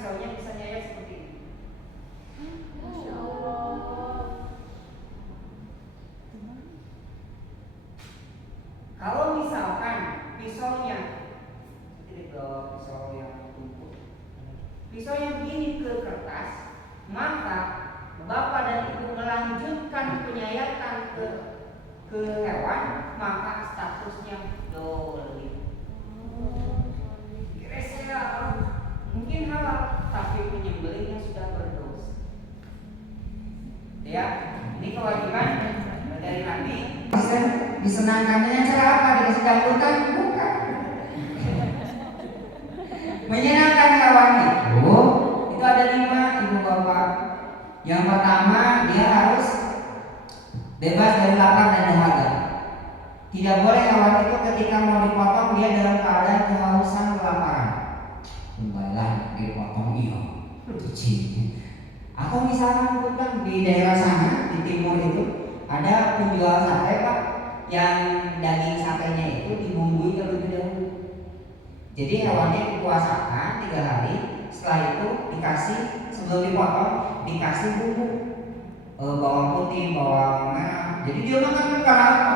pisaunya bisa nyayat seperti ini. Masya Allah. Kalau misalkan pisaunya pisau yang tumpul, pisau yang begini ke kertas, maka bapak dan ibu melanjutkan penyayatan ke hewan, maka statusnya dolim. Kira-kira mungkin halal, tapi penyembelihnya sudah berdosa. Ya, ini kewajiban dari Nabi. Bisa disenangkan dengan cara apa? Dikasih dangdutan? Bukan. Menyenangkan hewan itu ada 5, ibu bapak. Yang pertama, dia harus bebas dari lapar dan dahaga. Tidak boleh hewan itu ketika mau dipotong dia dalam keadaan kehausan, kelaparan. Kembalilah dipotong atau misalkan bukan di daerah sana di timur itu ada penjual sate pak, yang daging satenya itu dibumbui terlebih dahulu. Jadi hewannya dipuasakan 3 hari, setelah itu dikasih, sebelum dipotong dikasih bumbu bawang putih, bawang merah. Jadi dia makan bukan apa.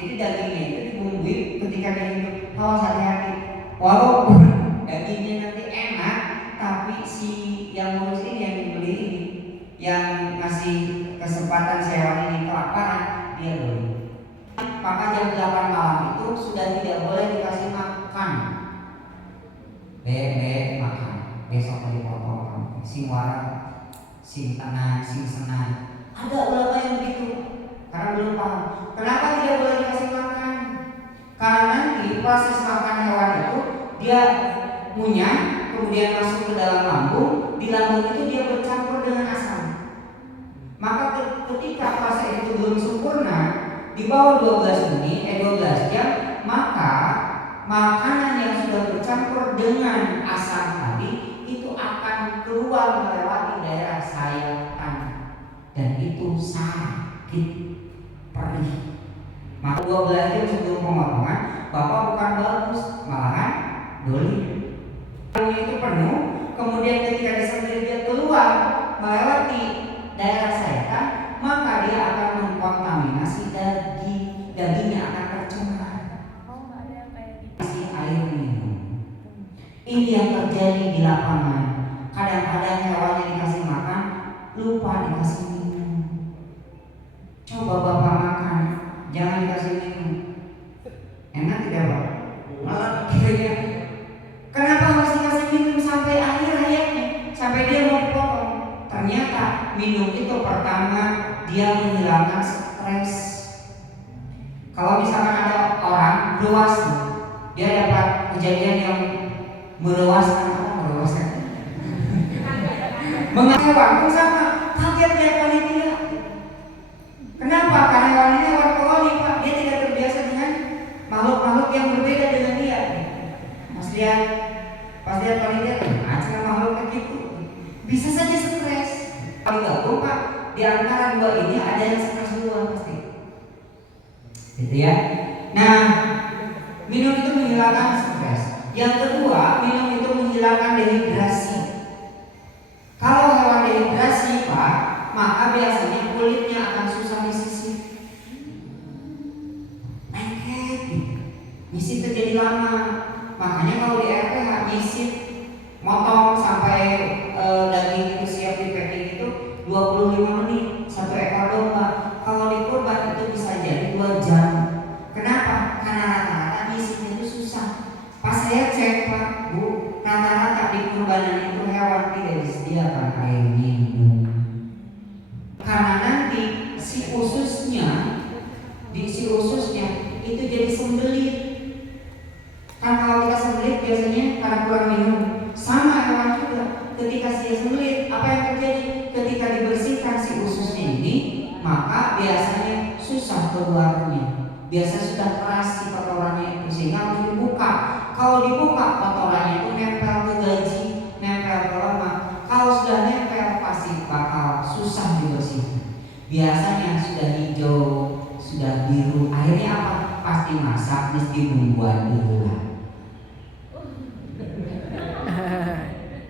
Jadi dagingnya itu dibumbui ketika dia hidup. Awas hati-hati, walaupun dagingnya nanti enak, tapi si yang ngurus ini, yang dibeli ini, yang ngasih kesempatan hewan ini kelaparan, dia beli. Maka jam 8 malam itu sudah tidak boleh dikasih makan. Makan, besok dipotong, sing warak, sing tenang, sing senang. Ada ulama yang begitu, karena belum paham. Kenapa tidak boleh dikasih makan? Karena nanti proses makan hewan itu dia ngunyah, kemudian masuk ke dalam lambung, di lambung itu dia bercampur dengan asam. Maka ketika proses itu belum sempurna, di bawah 12 jam, maka makanan yang sudah bercampur dengan asam tadi itu akan keluar melewati daerah sayatan, dan itu sakit, perih. Maka 12 jam sebelum pemotongan, bapak bukan bagus, malahan dolim. Itu penuh, kemudian ketika disembelih dia keluar melewati daerah sayatan, maka dia akan mengkontaminasi dagingnya akan tercemar. Kasih air minum. Ini yang terjadi di lapangan. Kadang-kadang hewannya dikasih makan, lupa dikasih minum. Coba bapak makan, jangan dikasih minum. Enak tidak pak? Malah kiranya, kenapa harus dikasih minum sampai akhir hayatnya, sampai dia mau dipotong? Ternyata minum itu pertama dia menghilangkan stres. Kalau misalkan ada orang meruas, dia dapat kejadian yang merewaskan. Menghewan pun sama, kaget dia panitia. Kenapa? Karena hewan ini hewan koloni pak, dia tidak terbiasa dengan makhluk-makhluk yang berbeda dengan dia. Pas lihat panitia, macam makhluk begitu, bisa saja stres. Kalau gabung pak, di antara dua ini ada yang stres duluan pasti. Gitu ya. Nah, minum itu menghilangkan stres. Yang kedua, minum itu menghilangkan dehidrasi. Kalau hewan dehidrasi pak, maka biasanya kulitnya akan susah disisir, lengket, nyisir terjadi lama. Makanya kalau di RPH nyisir, motong sampai daging itu siap di packing itu 25 menit, 1 ekor domba. Kalau di kurban itu bisa jadi 2 jam. Kenapa? Karena rata-rata nyisirnya itu susah. Pas saya cek pak, bu, rata-rata di kurbanan itu hewan tidak disediakan air minum. Karena nanti si ususnya itu jadi sembelit. Kan kalau kita sembelit biasanya karena kurang minum. Sama hewan juga, ketika dia sembelit, apa yang terjadi? Ketika dibersihkan si ususnya ini, maka biasanya susah keluarnya. Biasa sudah keras si kotorannya itu, sehingga harus dibuka. Kalau dibuka, kotorannya itu nempel ke gaji, nempel ke lemak. Kalau sudah nempel pasti bakal susah dibersihkan. Biasanya sudah hijau, sudah biru, akhirnya apa? Pasti masak, mesti bumbuan dulu lah.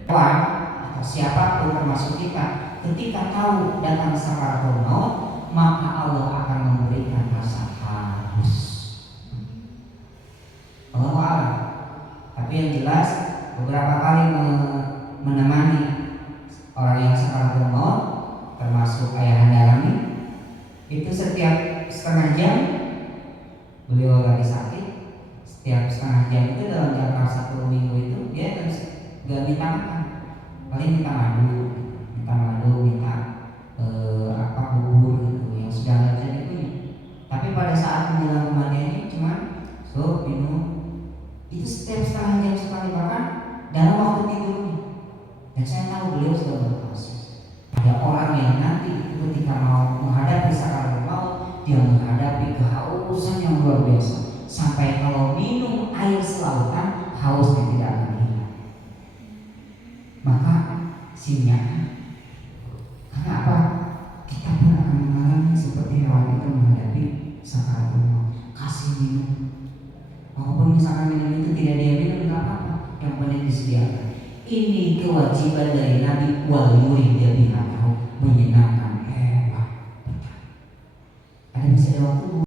Wah, siapapun termasuk kita, ketika tahu datang sakaratul maut, maka Allah akan memberikan rasa haus. Allah alam. Tapi yang jelas beberapa kali menemani orang yang sakaratul maut, termasuk ayahanda kami, itu setiap setengah jam beliau lagi sakit. Setiap setengah jam itu dalam jangka 1 minggu itu dia gak minta makan, paling minta madu, minta bubur gitu yang sudah nggak bisa dipunya. Tapi pada saat menjelang kematiannya cuma sup minum itu setiap setengah jam sekali, bahkan dalam waktu tidurnya. Dan saya tahu beliau sudah berproses. Ada orang yang nanti ketika mau menghadapi sakaratul maut, dia menghadapi kehausan yang luar biasa, sampai kalau minum air selautan hausnya tidak akan hilang. Maka sinyal, karena apa? Kita pun akan mengalami seperti hewan itu menghadapi sakaratul maut. Kasih minum, walaupun misalkan minum itu tidak dia minum nggak apa-apa, yang penting disediakan. Ini kewajiban dari Nabi, wal yurid menyenangkan hewan. Ada masih ada waktu